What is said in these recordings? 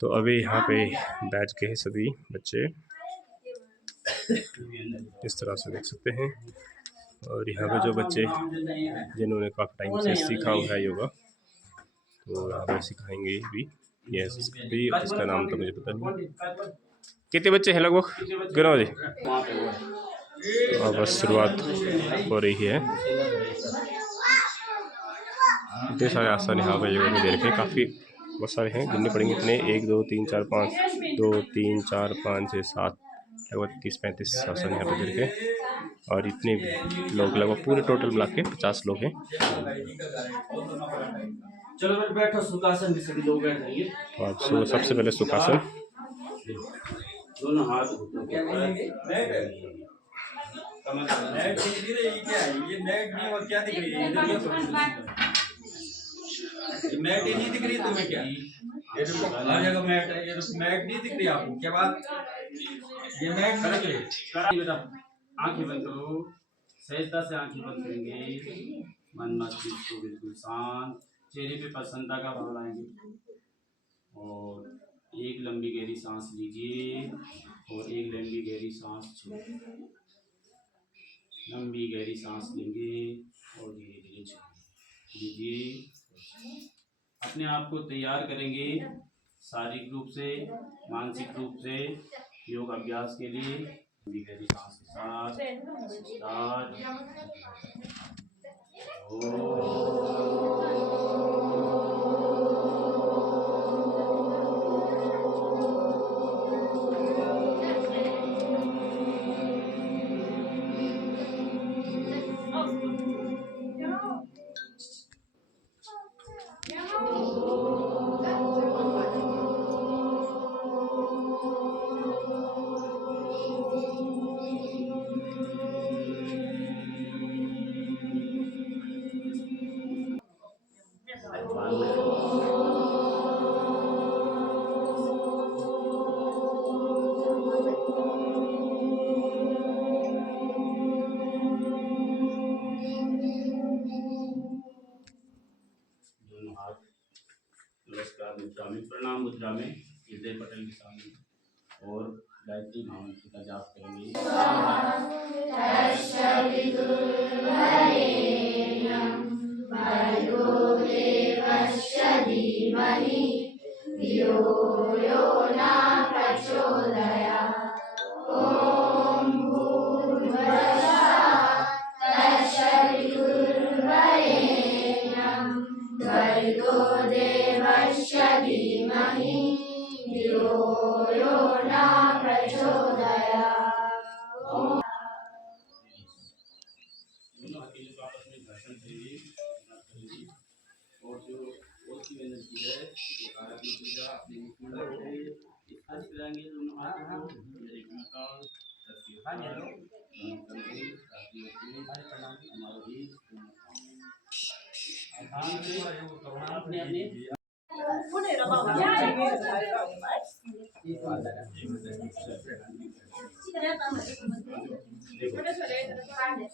तो अभी यहाँ पे बैठ के सभी बच्चे इस तरह से देख सकते हैं। और यहाँ पे जो बच्चे जिन्होंने काफ़ी टाइम से सीखा हुआ है योगा, तो यहाँ पर सिखाएंगे भी। यस भी, इसका नाम तो मुझे पता नहीं। कितने बच्चे हैं लगभग? कितने बजे? तो अब बस शुरुआत हो रही है। इतने सारे आसन यहाँ पर योगा में दे रखे हैं, काफ़ी बहुत सारे हैं, गिनने पड़ेंगे इतने। 1 2 3 4 5 2 3 4 5 6 7 लगभग 30-35 आसन यहाँ पे दे रखे हैं। और इतने लोग लगभग पूरे टोटल मिला के 50 लोग हैं। चलो बैठो, सुखासन में सभी लोग बैठ जाइए। तो आप सबसे पहले सुखासन, दोनों हाथ मैट ही नहीं दिख रही तुम्हें क्या? ये तो हर जगह मैट है, ये तो मैट नहीं दिख रही आपको क्या बात? ये मैट नहीं दिख रही। बेटा आंखें बंद करो, सहजता से आंखें बंद करेंगे, मन मस्तिष्क को बिल्कुल शांत, चेहरे पे प्रसन्नता का भाव लाएंगे। और एक लंबी गहरी सांस लीजिए और एक लंबी गहरी सांस छोड़िए। लंबी गहरी सांस लेंगे और धीरे धीरे छोड़िए। अपने आप को तैयार करेंगे शारीरिक रूप से, मानसिक रूप से योग अभ्यास के लिए। लंबी गहरी सांस के साथ मुद्रा में, प्रणाम मुद्रा में हृदय पटल के सामने और गायत्री महामंत्र का जाप करेंगे। और जो की एनर्जी है अपने खिलाएंगे दोनों हाथों को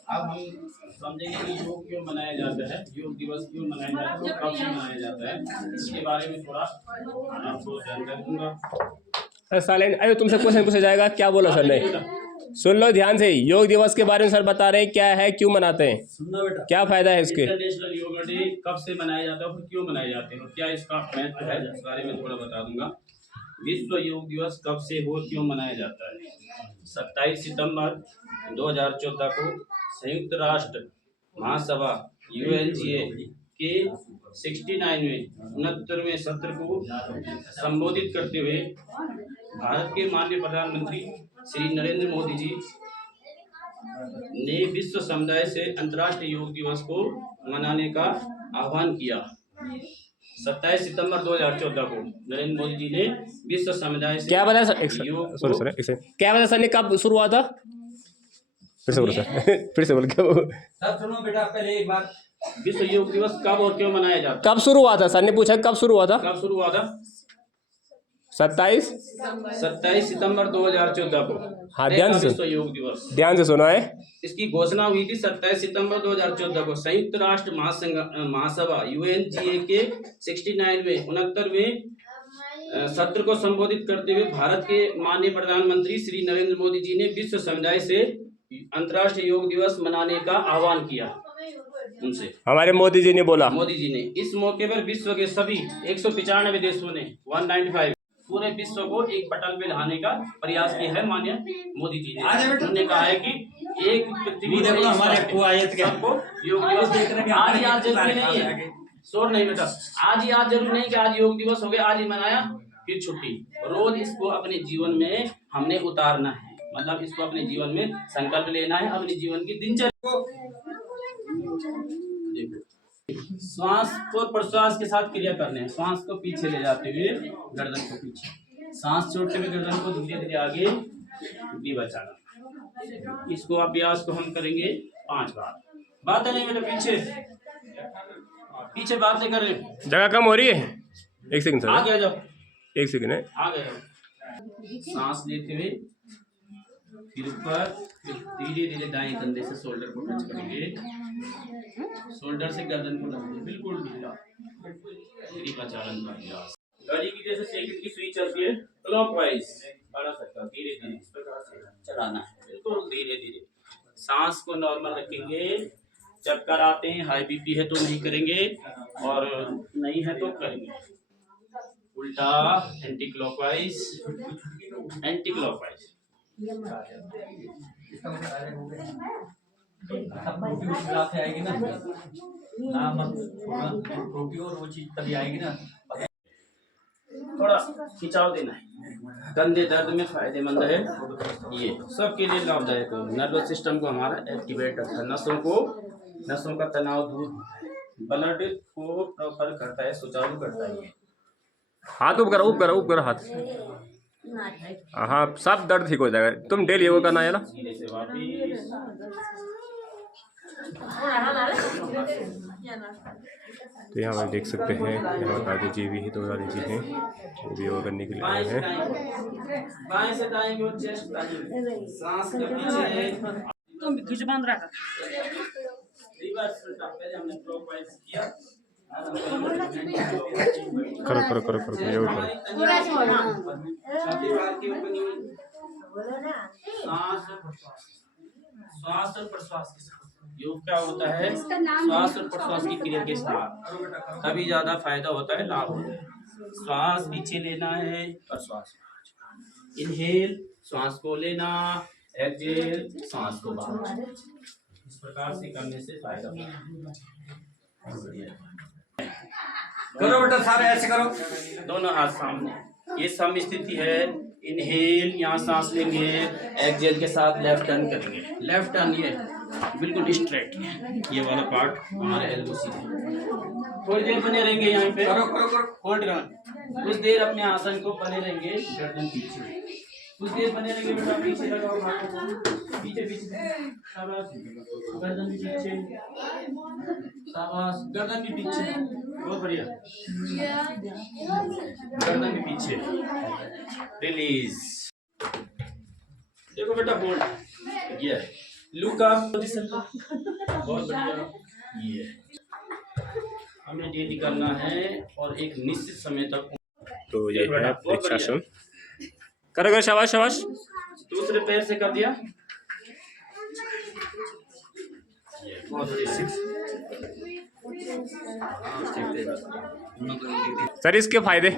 अब हम समझेंगे कि योग क्यों मनाया जाता है, योग दिवस क्यों मनाया जाता है, कब से मनाया जाता है, इसके बारे में थोड़ा आपको जानकारी दूंगा। सालेन अरे तुमसे क्वेश्चन पूछा जाएगा, क्या बोला सर ने? सुन लो ध्यान से। योग दिवस के बारे में सर बता रहे हैं क्या है, क्यों मनाते हैं, सुनना बेटा, क्या फायदा है इसके। इंटरनेशनल योगा डे कब से मनाया जाता है और क्यों मनाए जाते हैं और क्या इसका महत्व है, इस बारे में थोड़ा बता दूंगा। विश्व योग दिवस कब से और क्यों मनाया जाता है? 27 सितंबर 2014 को संयुक्त राष्ट्र महासभा UNGA के 69वें सत्र को संबोधित करते हुए भारत के माननीय प्रधानमंत्री श्री नरेंद्र मोदी जी ने विश्व समुदाय से अंतर्राष्ट्रीय योग दिवस को मनाने का आह्वान किया। 27 सितंबर 2014 को नरेंद्र मोदी जी ने विश्व समुदाय से क्या बताया सर? क्या बताया सर ने, कब शुरू हुआ था? फिर से बोलो सर, फिर से बोलो। सब सुनो बेटा, पहले एक बार विश्व योग दिवस कब और क्यों मनाया जाता है? कब शुरू हुआ था? सर ने पूछा कब शुरू हुआ था। 27 सितंबर 2014 को। हाँ, ध्यान से विश्व योग दिवस, ध्यान से सुना है। इसकी घोषणा हुई थी 27 सितंबर 2014 को संयुक्त राष्ट्र महासभा UNGA के 69वें सत्र को संबोधित करते हुए भारत के माननीय प्रधानमंत्री श्री नरेंद्र मोदी जी ने विश्व समुदाय से अंतर्राष्ट्रीय योग दिवस मनाने का आह्वान किया। उनसे हमारे मोदी जी ने बोला, मोदी जी ने इस मौके पर विश्व के सभी 195 देशों ने 195 पूरे विश्व को एक पटल पे लाने का प्रयास किया है। माननीय मोदी जी ने उन्होंने कहा है कि एक पृथ्वी सबको योग दिवस आज जरूरी नहीं है, शोर नहीं बेटा, आज जरूरी नहीं कि आज योग दिवस हो गया आज ही मनाया फिर छुट्टी, रोज इसको अपने जीवन में हमने उतारना है। मतलब इसको अपने जीवन में संकल्प लेना है, अपने जीवन की दिनचर्या को श्वास और प्रश्वास के साथ क्रिया करने हैं। श्वास को पीछे ले जाते हुए गर्दन को पीछे, सांस छोड़ते हुए गर्दन को धीरे धीरे आगे भी बचाना। इसको अभ्यास को हम करेंगे 5 बार। बात नहीं बेटा, पीछे बातें कर रहे, जगह कम हो रही है। एक सेकंड सर, आगे आ जाओ, एक सेकंड है। आगे आओ। सांस लेते हुए फिर ऊपर, फिर धीरे धीरे दाएं कंधे से शोल्डर को टच करेंगे, शोल्डर से गर्दन को लगाएंगे, बिल्कुल ढीला का चालन का अभ्यास। गाड़ी की जैसे साइकिल की सुई चलती है क्लॉकवाइज, बड़ा सकता धीरे धीरे इस प्रकार से चलाना है, बिल्कुल धीरे धीरे। सांस को नॉर्मल रखेंगे। चक्कर आते हैं, हाई बीपी है तो नहीं करेंगे और नहीं है तो करेंगे। उल्टा एंटी क्लॉकवाइज, एंटी क्लॉकवाइज। आएगी ना और वो चीज तभी आएगी ना। थोड़ा खिंचाव देना है। कंधे दर्द में फायदेमंद है, ये सबके लिए लाभदायक है। नर्वस सिस्टम को हमारा एक्टिवेट रखता है, नसों का तनाव दूर होता है, ब्लड को प्रॉपर करता है, सुचारू करता है। ये हाथ ऊपर हाथ, हाँ सब दर्द ठीक हो जाएगा। तुम डेली योगा करना है ना। तो यहाँ पर देख सकते हैं, यहाँ दादी जी भी है, 2 दादी जी हैं, वो भी योगा करने के लिए आए हैं। बाएं से दाएं की ओर चेस्ट सांस के पीछे तुम खींच बांध रखा। रिवर्स उल्टा, पहले हमने क्लॉकवाइज किया, करो योगा करो। श्वास और प्रश्वास के साथ योग क्या होता है, श्वास और प्रश्वास की क्रिया के साथ तभी ज्यादा फायदा होता है, लाभ होता है। श्वास पीछे लेना है, प्रश्वास इनहेल, श्वास को लेना, एक्सहेल, श्वास को बाहर। इस प्रकार से करने से फायदा होता है। करो बेटा, सारे ऐसे करो, दोनों हाथ सामने, ये सम स्थिति है। इनहेल, यहाँ सांस लेंगे, एक्सहेल के साथ लेफ्ट टर्न करेंगे। लेफ्ट टर्न ये बिल्कुल स्ट्रेट, ये वाला पार्ट हमारे एल्बो सीधे। थोड़ी देर बने रहेंगे यहाँ पे, होल्ड रन, कुछ देर अपने आसन को बने रहेंगे। गर्दन पीछे कुछ देर बने रहेंगे बेटा, पीछे लगाओ हाथों, पीछे शाबाश, गर्दन भी पीछे, शाबाश, गर्दन भी पीछे, बहुत बढ़िया, गर्दन भी पीछे, रिलीज। देखो बेटा, होल्ड, ये लुक अप पोजीशन, बहुत बढ़िया। ये हमें डेली करना है और एक निश्चित समय तक। तो ये है वृक्षासन, करो शाबाश शाबाश। दूसरे पैर से कर दिया, सर इसके फायदे।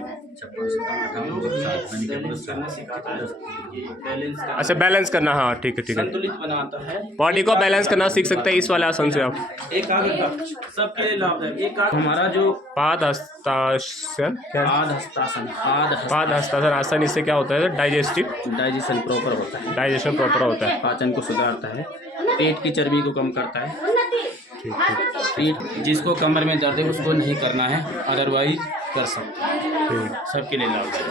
अच्छा बैलेंस करना, हाँ ठीक है संतुलित बनाता है, बॉडी को बैलेंस करना सीख सकते हैं इस वाले आसन से आप। एकाग्रता सबके लिए लाभदायक। एक हमारा जो पाद हस्तासन, पाद हस्तासन आसन, इससे क्या होता है, डाइजेशन प्रॉपर होता है, डाइजेशन प्रॉपर होता है, पाचन को सुधारता है, पेट की चर्बी को कम करता है। जिसको कमर में दर्द है उसको नहीं करना है, अदरवाइज कर सकते हैं, सबके लिए लाभदायक।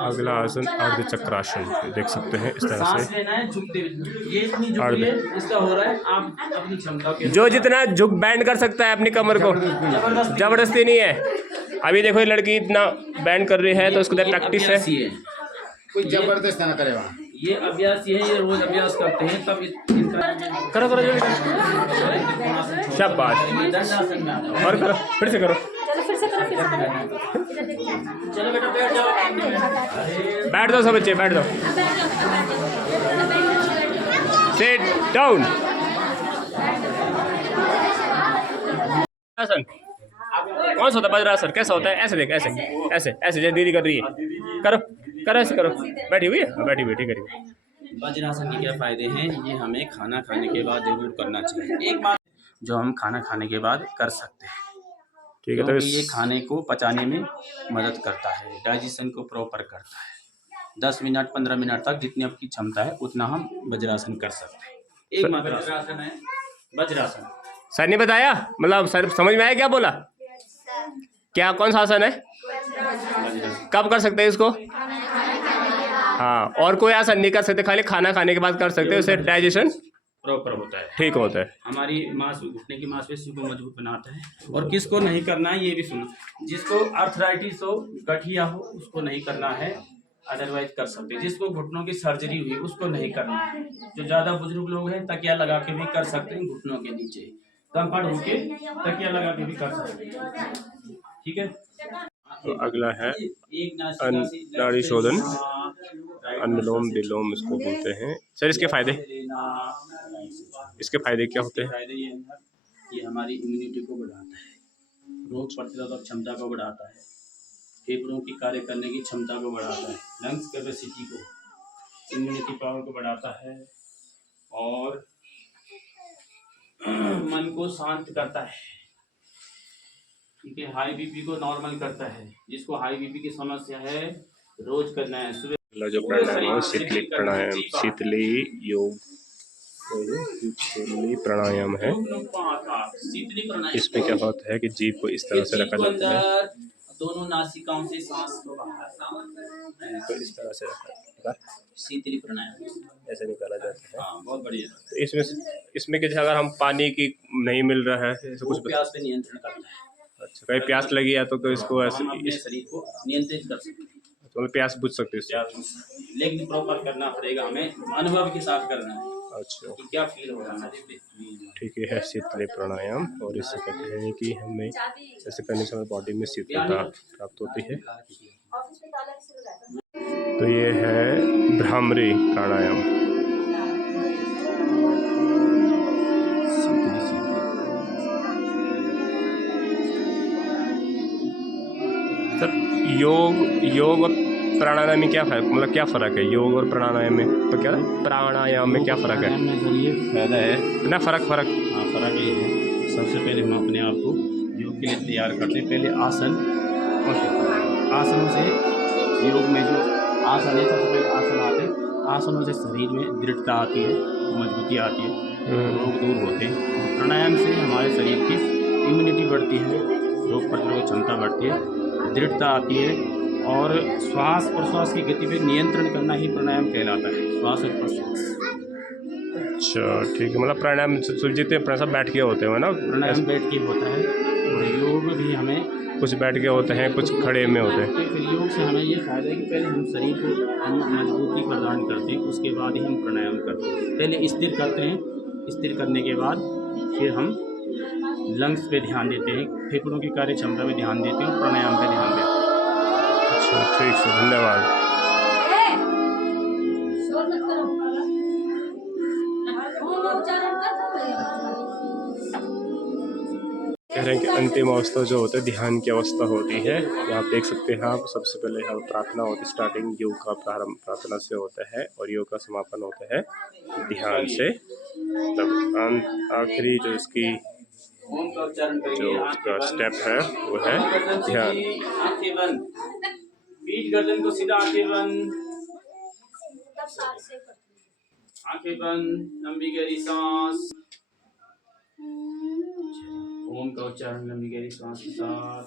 अगला आसन अर्ध चक्रासन, देख सकते हैं इस तरह सांस से। लेना है झुकते हुए, ये इतनी झुकी है, इसका हो रहा है, आप अपनी क्षमता के जो जितना झुक बैंड कर सकता है अपनी कमर को, जबरदस्ती नहीं है। अभी देखो ये लड़की इतना बैंड कर रही है तो उसके लिए प्रैक्टिस है, कोई जबरदस्त ना करे वहाँ। ये अभ्यास ये है, ये रोज अभ्यास करते हैं तब करो शाबाश, और करो, फिर से करो। चलो बेटा बैठ जाओ। बैठ जाओ सब बच्चे, बैठ जाओ, सिट डाउन। आसन कौन सा होता है वज्रासन? कैसा होता है? ऐसे देख, ऐसे ऐसे ऐसे जैसे दीदी कर रही है, करो करो ऐसे करो। बैठी हुई है, बैठी हुई, ठीक है। वज्रासन के क्या फायदे हैं? ये हमें खाना खाने के बाद जरूर करना चाहिए। एक बात जो हम खाना खाने के बाद कर सकते हैं, ठीक है। तो क्योंकि ये खाने को पचाने में मदद करता है, डाइजेशन को प्रॉपर करता है। 10 मिनट 15 मिनट तक जितनी आपकी क्षमता है उतना हम वज्रासन कर सकते हैं। एक मात्र आसन है वज्रासन। सर ने बताया, मतलब सर समझ में आया क्या बोला? क्या कौन सा आसन है? कब कर सकते हैं इसको? हाँ, और कोई आसन नहीं कर सकते, खाली खाना खाने के बाद कर सकते हैं, उससे डाइजेशन प्रॉपर होता है, ठीक होता है। हमारी घुटने की मांसपेशियों को मजबूत बनाता है। और किसको नहीं करना है ये भी सुनो, जिसको आर्थराइटिस हो, गठिया हो, उसको नहीं करना है, अदरवाइज कर सकते हैं। जिसको घुटनों की सर्जरी हुई उसको नहीं करना है। जो ज़्यादा बुजुर्ग लोग हैं तकिया लगा के भी कर सकते हैं, घुटनों के नीचे कंफर्ट होके तकिया लगा के भी कर सकते हैं, ठीक है। तो अगला है नाड़ी शोधन, अनुलोम विलोम इसको बोलते हैं। सर इसके फायदे, इसके फायदे क्या होते हैं? फायदे ये हमारी इम्यूनिटी को बढ़ाता है, रोग प्रतिरोधक क्षमता को बढ़ाता है, फेफड़ों की कार्य करने की क्षमता को बढ़ाता है, लंग्स कैपेसिटी को, इम्यूनिटी पावर को बढ़ाता है, और मन को शांत करता है, ठीक है। हाई बीपी को नॉर्मल करता है। जिसको हाई बीपी की समस्या है रोज करना है सुबह। अगला जो प्राणायाम है शीतली प्राणायाम, शीतली योग, शीतली प्राणायाम है। इसमें क्या होता है कि जीभ को इस तरह से रखा जाता है, दोनों नासिकाओं से सांस को बाहर, तो इस तरह से रखा है, शीतली प्राणायाम ऐसे निकाला जाता है। हाँ, बहुत बढ़िया। तो इसमें कि अगर हम पानी की नहीं मिल रहा है तो कुछ प्यास पे नियंत्रण करता है। अच्छा, कहीं प्यास लगी है तो इसको ऐसे अपने शरीर को नियंत्रित कर सकते हैं, तो प्यास बुझ सकते हैं इससे। लेकिन प्रॉपर करना पड़ेगा, हमें अनुभव के साथ करना है। अच्छा, कि क्या फील हो रहा है, ठीक है। शीतली प्राणायाम, और इससे कहते हैं कि हमें ऐसे करने से हमारी बॉडी में शीतलता प्राप्त होती है। तो ये है भ्रामरी प्राणायाम। सर योग और प्राणायाम में क्या फर्क, मतलब क्या फ़र्क है योग और प्राणायाम में? तो क्या प्राणायाम में क्या फ़र्क है? सर ये फायदा है ना, फ़र्क हाँ, फ़र्क ये है, सबसे पहले हम अपने आप को योग के लिए तैयार करते हैं। पहले आसन, आसनों से योग में जो आसन है, सबसे पहले आसन आते हैं, आसनों से शरीर में दृढ़ता आती है, मजबूती आती है, रोग दूर होते हैं। प्राणायाम से हमारे शरीर की इम्यूनिटी बढ़ती है, रोग प्रतिरोधक क्षमता बढ़ती है, दृढ़ता आती है, और श्वास प्रश्वास की गति पर नियंत्रण करना ही प्राणायाम कहलाता है, श्वास और प्रश्वास। अच्छा, ठीक है। मतलब प्राणायाम जितने प्राणायाम बैठ के होते हैं ना, प्राणायाम बैठ के होता है, और योग भी हमें कुछ बैठ के होते हैं, कुछ खड़े में होते हैं। फिर योग से हमें ये फायदा है कि पहले हम शरीर को हम मजबूती प्रदान करते हैं, उसके बाद ही हम प्राणायाम करते हैं। पहले स्थिर करते हैं, स्थिर करने के बाद फिर हम लंग्स पे ध्यान देते हैं, फेफड़ों की कार्य क्षमता पे ध्यान देते हैं, और प्राणायाम पे ध्यान देते हैं। अच्छा, ठीक है, धन्यवाद। कह रहे हैं कि अंतिम अवस्था जो होता है ध्यान की अवस्था होती है। आप देख सकते हैं, आप सबसे पहले यहाँ प्रार्थना होती है, स्टार्टिंग योग का प्रारंभ प्रार्थना से होता है, और योग का समापन होता है ध्यान से। तब आखिरी जो इसकी जो उसका स्टेप है वो है ध्यान। आंखें बंद, पीठ गर्दन को सीधा, आंखें बंद, आंखें बंद, लंबी गहरी सांस, ओम का उच्चारण लंबी गहरी सांस के साथ।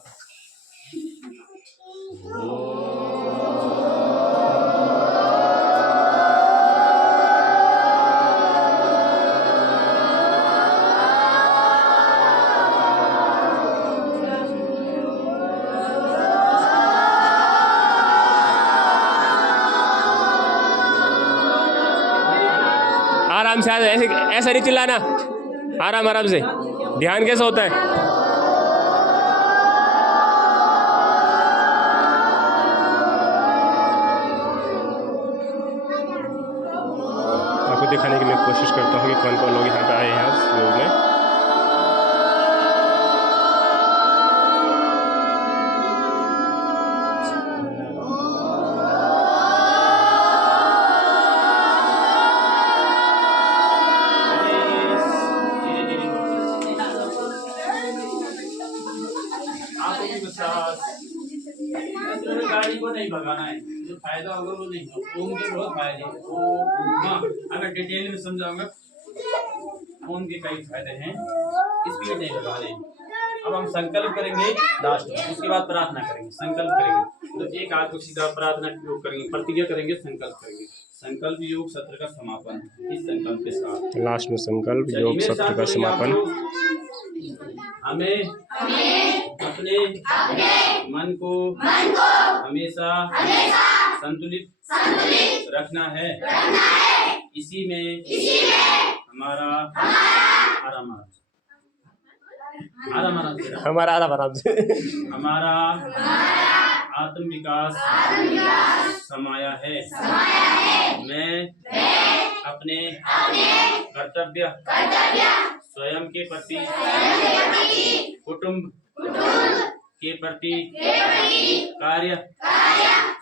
आराम से, ऐसे ऐसा नहीं चिल्लाना, आराम आराम से। ध्यान कैसा होता है? आपको दिखाने की मैं कोशिश करता हूँ कि कौन कौन लोग यहाँ पे आए हैं इस योग में। गाड़ी को नहीं भगाना है, जो फायदा होगा वो नहीं होगा। ओम के बहुत फायदे हैं। हाँ, अगर डिटेल में समझाऊंगा ओम के कई फायदे हैं, स्पीड नहीं लगाने। अब हम संकल्प करेंगे लास्ट में, उसके बाद प्रार्थना करेंगे। संकल्प करेंगे तो एक हाथ को सीधा प्रार्थना करेंगे, प्रतिज्ञा करेंगे, संकल्प करेंगे। संकल्प योग सत्र का समापन इस संकल्प के साथ। लास्ट में संकल्प योग सत्र का समापन। हमें अपने मन को हमेशा संतुलित रखना है। इसी में हमारा आराम से हमारा आत्म विकास समाया है। मैं अपने कर्तव्य स्वयं के प्रति, कुटुंब के प्रति, कार्य,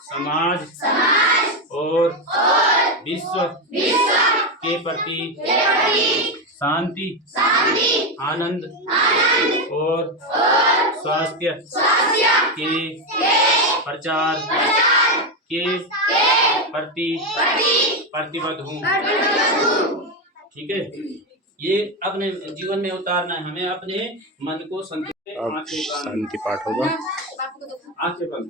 समाज और विश्व के प्रति शांति, आनंद और स्वास्थ्य के प्रचार के प्रति प्रतिबद्ध हूँ। ठीक है, ये अपने जीवन में उतारना है हमें। अपने मन को शांति पाठ होगा। आंखें बंद।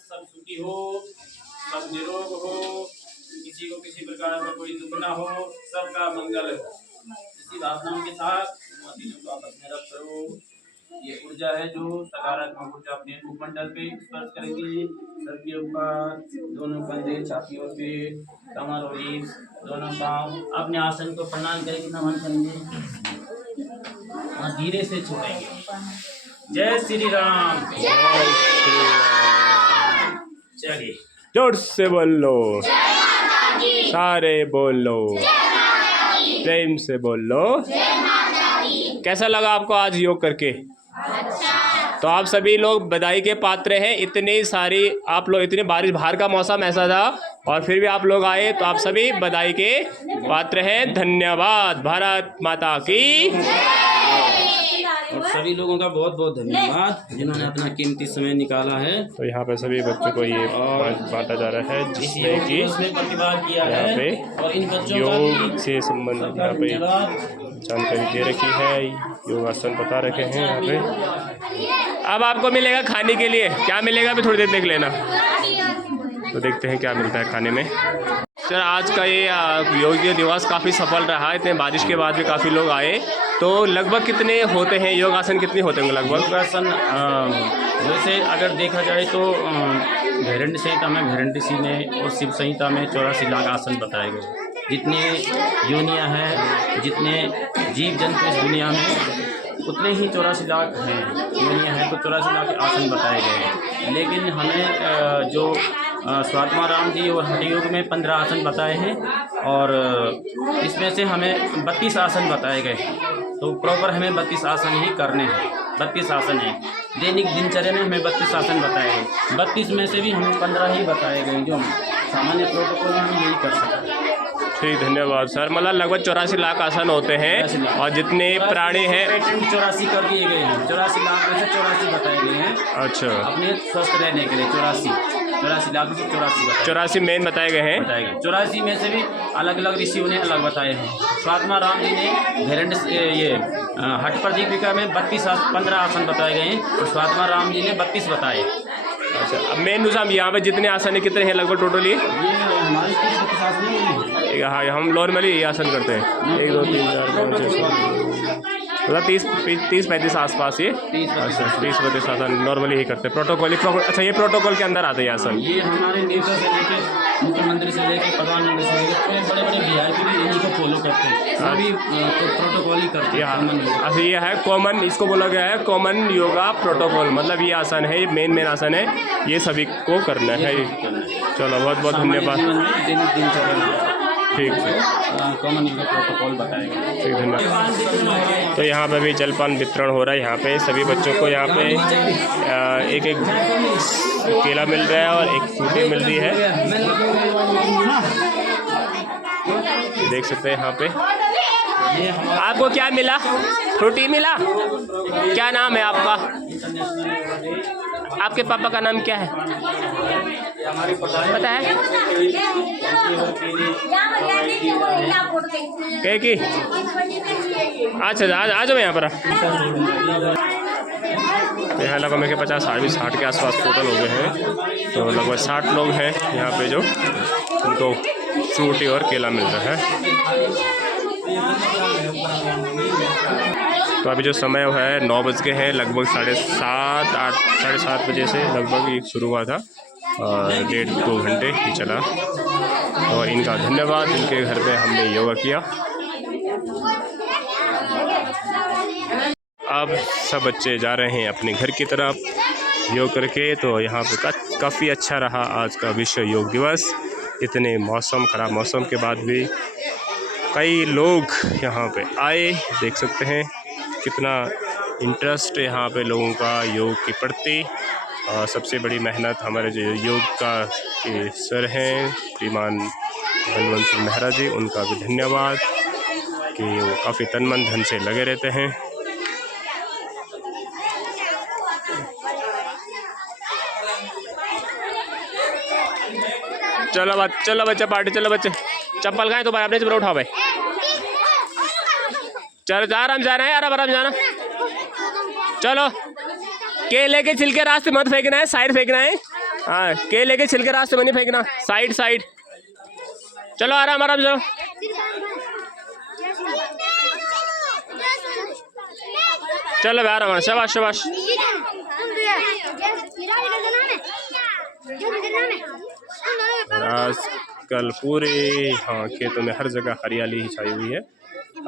सब सुखी हो, सब निरोग हो, किसी को किसी प्रकार का कोई दुख ना हो, सबका मंगल हो। इसी भावनाओं के साथ तीनों को आपस में रख करो। ये ऊर्जा है जो सकारात्मक ऊर्जा अपने मुखमंडल पे स्पर्श करेंगे। सबके ऊपर, दोनों कंधे, छातियों पे, कमर और रीढ़, दोनों पांव। अपने आसन को प्रणाम करके नमन करेंगे और धीरे से छोड़ेंगे। जय श्री राम। चलिए जोर से बोलो, सारे बोलो, प्रेम से बोलो। कैसा लगा आपको आज योग करके? तो आप सभी लोग बधाई के पात्र हैं। इतनी सारी आप लोग, इतनी बारिश, बाहर का मौसम ऐसा था और फिर भी आप लोग आए, तो आप सभी बधाई के पात्र हैं। धन्यवाद। भारत माता की। और सभी लोगों का बहुत बहुत धन्यवाद जिन्होंने अपना कीमती समय निकाला है। तो यहाँ पे सभी बच्चों को ये बांटा जा रहा है जिसने कि प्रतिवाद किया यहाँ है पे और इन बच्चों योग से संबंधित यहाँ पे जानकारी दे रखी है, योगासन बता रखे हैं यहाँ पे। अब आपको मिलेगा खाने के लिए, क्या मिलेगा अभी थोड़ी देर देख लेना। तो देखते हैं क्या मिलता है खाने में। सर, आज का ये योग दिवस काफ़ी सफल रहा। इतने बारिश के बाद भी काफ़ी लोग आए। तो लगभग कितने होते हैं योगासन, कितने होते हैं लगभग? योगासन वैसे अगर देखा जाए तो भेरंडी संहिता में, भेरंडी सी में और शिव संहिता में 84 लाख आसन बताए गए। जितने योनियाँ हैं, जितने जीव जंतु इस दुनिया में, उतने ही 84 लाख हैं योनियाँ हैं, तो 84 लाख आसन बताए गए हैं। लेकिन हमें जो स्वात्मा राम जी और हठयोग में 15 आसन बताए हैं और इसमें से हमें 32 आसन बताए गए। तो प्रॉपर हमें 32 आसन ही करने हैं। 32 आसन हैं दैनिक दिनचर्या में, हमें 32 आसन बताए गए। 32 में से भी हमें 15 ही बताए गए जो हम सामान्य प्रोटोकॉल में हम यही कर सकते हैं। ठीक, धन्यवाद सर। मतलब लगभग 84 लाख आसन होते हैं और जितने प्राणी हैं 84 कर दिए गए हैं। 84 लाख में से 84 बताए गए हैं। अच्छा, अपने स्वस्थ रहने के लिए 84। 84 लाख 84 84 मेन बताए गए हैं। बताएगा। 84 में से भी अलग अलग ऋषियों ने अलग बताए हैं। स्वात्मा राम जी ने भेरंड ये हट पर दीपिका में 15 आसन बताए गए हैं और स्वात्मा राम जी ने 32 बताए। अच्छा, अब मेन नुसाम यहाँ पे जितने आसन है कितने हैं लगभग टोटली? ये हमारे 30-32 आसन नहीं। हाँ, हम नॉर्मली ये आसन करते हैं 1 2 3 4 5 6 7 मतलब 30-35 आसपास ये। 30-35 आसन नॉर्मली ही करते हैं प्रोटोकॉल। अच्छा, ये प्रोटोकॉल के अंदर आते हैं आसन? ये हमारे नेता से लेके मुख्यमंत्री से लेके प्रधानमंत्री से लेके बड़े बड़े वीआईपी भी इन्हीं को फॉलो करते हैं, सभी प्रोटोकॉल ही करते हैं। अच्छा, ये है कॉमन, इसको बोला गया है कॉमन योगा प्रोटोकॉल, मतलब ये आसन है, ये मेन आसन है, ये सभी को करना है। चलो, बहुत बहुत धन्यवाद। ठीक है, कॉमन योगा प्रोटोकॉल बताएगा। ठीक, धन्यवाद। तो यहाँ पे भी जलपान वितरण हो रहा है। यहाँ पे सभी बच्चों को यहाँ पे एक एक केला मिल रहा है और एक फ्रूटी मिल रही है, देख सकते हैं यहाँ पे। आपको क्या मिला? फ्रूटी मिला? क्या नाम है आपका? आपके पापा का नाम क्या है पता है? कहे की? अच्छा, आ जाओ यहाँ पर। तो यहाँ लगभग मेरे 50-60 के आसपास टोटल हो गए हैं। तो लगभग 60 लोग हैं यहाँ पे जो उनको फ्रूटी और केला मिल रहा है। तो अभी जो समय है 9 बज के हैं, लगभग 7:30 बजे से लगभग ये शुरू हुआ था और 1.5-2 घंटे ही चला। तो इनका धन्यवाद, इनके घर पे हमने योगा किया। अब सब बच्चे जा रहे हैं अपने घर की तरफ योग करके। तो यहाँ पे काफ़ी अच्छा रहा आज का विश्व योग दिवस। इतने खराब मौसम के बाद भी कई लोग यहाँ पे आए, देख सकते हैं कितना इंटरेस्ट यहाँ पे लोगों का योग के प्रति। और सबसे बड़ी मेहनत हमारे जो योग का सर हैं श्रीमान बलवंत सिंह मेहरा जी, उनका भी धन्यवाद कि वो काफ़ी तन मन धन से लगे रहते हैं। चलो बच्चे पार्टी, चलो बच्चे, चप्पल खाएं तो भाई अपने से उठाओ भाई। चलो, आराम जाना है यार, आराम जाना। चलो, केले के छिलके रास्ते मत फेंकना है, साइड फेंकना है। हाँ, केले के छिलके रास्ते में नहीं फेंकना, साइड। चलो, आराम चलो। चलो भाई, आराम, शाबाश। आजकल पूरे खेतों में हर जगह हरियाली ही छाई हुई है,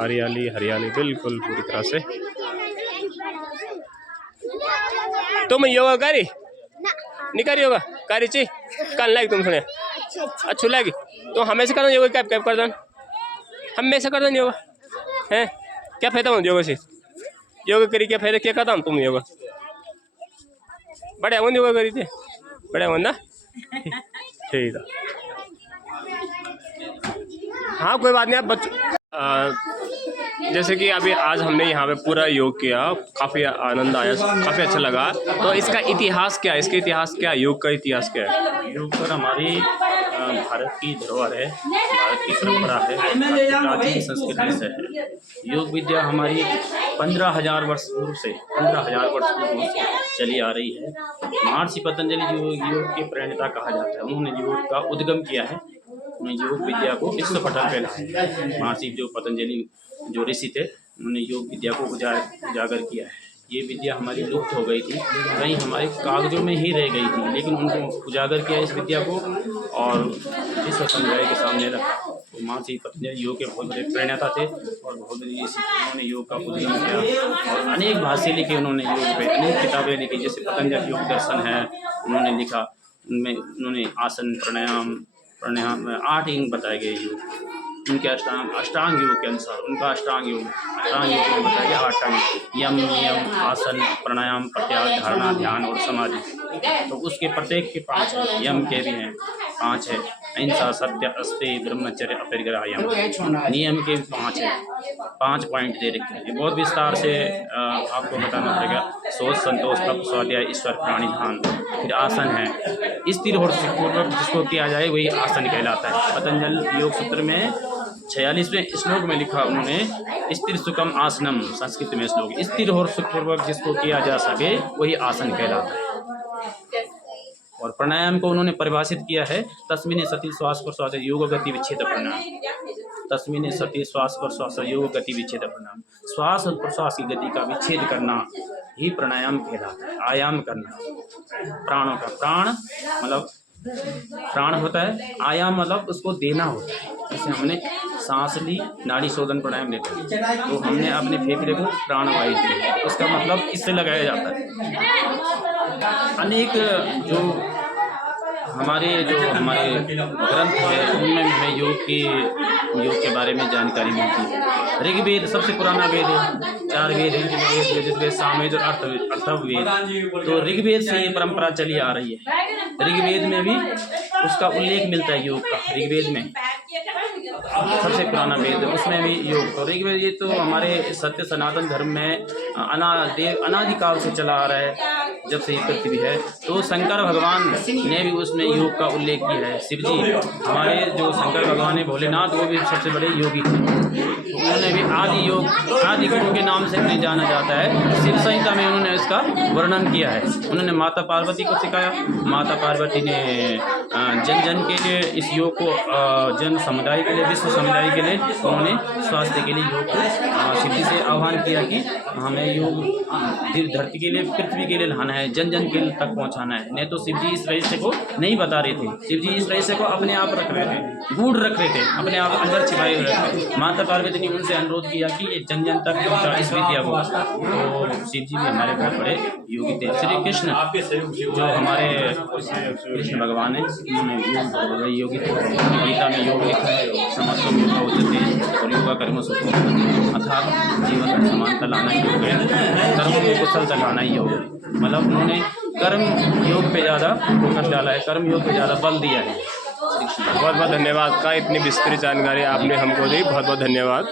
हरियाली बिल्कुल पूरी तरह से। तुम योगा करी नहीं करी योगा करी ची कल लाइक तुम सुने अच्छी लगी तो हमेशा करना योगा कैप कर दन हमेशा कर दन योगा है क्या फायदा हो योगा से योगा करी क्या फायदा क्या करता तुम योगा बड़े हो योगा करी थे बड़े हो ना ठीक है। हाँ कोई बात नहीं। आप बच्चों जैसे कि अभी आज हमने यहाँ पे पूरा योग किया, काफ़ी आनंद आया, काफ़ी अच्छा लगा। तो इसका इतिहास क्या है, इसका इतिहास क्या है, योग का इतिहास क्या है? योग पर हमारी भारत की धरोहर है, भारत की परंपरा है, प्राचीन संस्कृति से है। योग विद्या हमारी 15,000 वर्ष पूर्व से चली आ रही है। महर्षि पतंजलि जो योग के प्रणेता कहा जाता है, उन्होंने योग का उद्गम किया है, उन्होंने योग विद्या को विश्व पटल पे लाया। महर्षि जो पतंजलि जो ऋषि थे, उन्होंने योग विद्या को उजागर किया है। ये विद्या हमारी लुप्त हो गई थी, कहीं हमारे कागजों में ही रह गई थी, लेकिन उनको उजागर किया इस विद्या को और विश्व समुदाय के सामने रखा। तो महर्षि पतंजलि योग के बहुत बड़े प्रणेता थे और बहुत बड़ी उन्होंने योग का उद्गम किया और अनेक भाष्य लिखे उन्होंने योग पे, अनेक किताबें लिखी, जैसे पतंजलि योग दर्शन है उन्होंने लिखा। उनमें उन्होंने आसन प्राणायाम 8 अंग बताए गए योग, उनके अष्टांग योग के अनुसार उनका अष्टांग योग में बताया गया 8 अंग, यम नियम आसन प्राणायाम प्रत्याहार धारणा ध्यान और समाधि। तो उसके प्रत्येक के 5 हैं, यम के भी हैं 5 है, अहिंसा, सत्य, अस्तेय, ब्रह्मचर्य, अपरिग्रह। वो यही छोड़ना है। नियम के 5 है, 5 पॉइंट दे रखे हैं। ये बहुत विस्तार से आपको बताना पड़ेगा। सोच, संतोष, तप, स्वाध्याय, ईश्वर, प्राणिधान। फिर आसन है, स्थिर और सुखपूर्वक जिसको किया जाए वही आसन कहलाता है। पतंजल योग सूत्र में 46वें श्लोक में लिखा उन्होंने, स्थिर सुखम आसनम, संस्कृत में श्लोक। स्थिर और सुखपूर्वक जिसको किया जा सके वही आसन कहलाता है। और प्राणायाम को उन्होंने परिभाषित किया है, तस्मिन् सति श्वास प्रश्वास योग गति विच्छेद प्राणायाम। तस्मिन् सति श्वास प्रश्वास योग गति विच्छेद प्राणायाम। श्वास और प्रश्वास की गति का विच्छेद करना ही प्राणायाम कहलाता है। आयाम करना, प्राणों का, प्राण मतलब प्राण होता है, आयाम मतलब उसको देना होता है। जैसे हमने सांस ली, नाड़ी शोधन प्राणायाम लेते हैं, तो हमने अपने फेफड़े को प्राणवायु दी, उसका मतलब इससे लगाया जाता है। अनेक जो हमारे ग्रंथ है उनमें हमें योग के बारे में जानकारी मिलती है। ऋग्वेद सबसे पुराना वेद है, 4 वेद हैं, ऋग्वेद, यजुर्वेद, सामवेद और अथर्ववेद। तो ऋग्वेद से ये परंपरा चली आ रही है। ऋग्वेद में भी उसका उल्लेख मिलता है योग का। ऋग्वेद में सबसे पुराना वेद, उसमें भी योग। तो ऋग्वेद ये तो हमारे सत्य सनातन धर्म में अनादिकाल से चला आ रहा है, जब से ये पृथ्वी है। तो शंकर भगवान ने भी उसमें योग का उल्लेख किया है। शिव जी, हमारे जो शंकर भगवान है भोलेनाथ, वो भी सबसे बड़े योगी थे। तो उन्होंने भी आदि योग, आदि गुरु के नाम से उन्हें जाना जाता है। शिव संहिता में उन्होंने इसका वर्णन किया है। उन्होंने माता पार्वती को सिखाया। माता पार्वती ने जन जन के लिए इस योग को, जन समुदाय के लिए, विश्व समुदाय के लिए उन्होंने स्वास्थ्य के लिए योग को शिव जी से आह्वान किया कि हमें योग धरती के लिए, पृथ्वी के लिए लाना है, जन जन के तक पहुंचाना है। नहीं तो शिव जी इस रहस्य को नहीं बता रहे थे। शिव जी इस रहस्य को अपने आप रख रहे थे, गूढ़ रख रहे थे, अपने आप अंदर छिपाए हुए रख रहे थे। माता पार्वती ने उनसे अनुरोध किया कि ये जन जन तक पहुंचा इस विद्या को। तो शिव जी भी हमारे बहुत बड़े योगी थे। श्री कृष्ण जो हमारे कृष्ण भगवान है, उन्होंने योग बहुत बड़े योगी थे। गीता में योग लिखा है, समस्तों योगा उच्यते और योगा कर्म सुखो अर्थात जीवन में समानता लाना योग है, कर्म में कुशलता लाना योग है। मतलब उन्होंने कर्म योग पे ज़्यादा फोकस डाला है, कर्म योग पे ज़्यादा बल दिया है। बहुत बहुत धन्यवाद का इतनी विस्तृत जानकारी आपने हमको दी। बहुत बहुत धन्यवाद।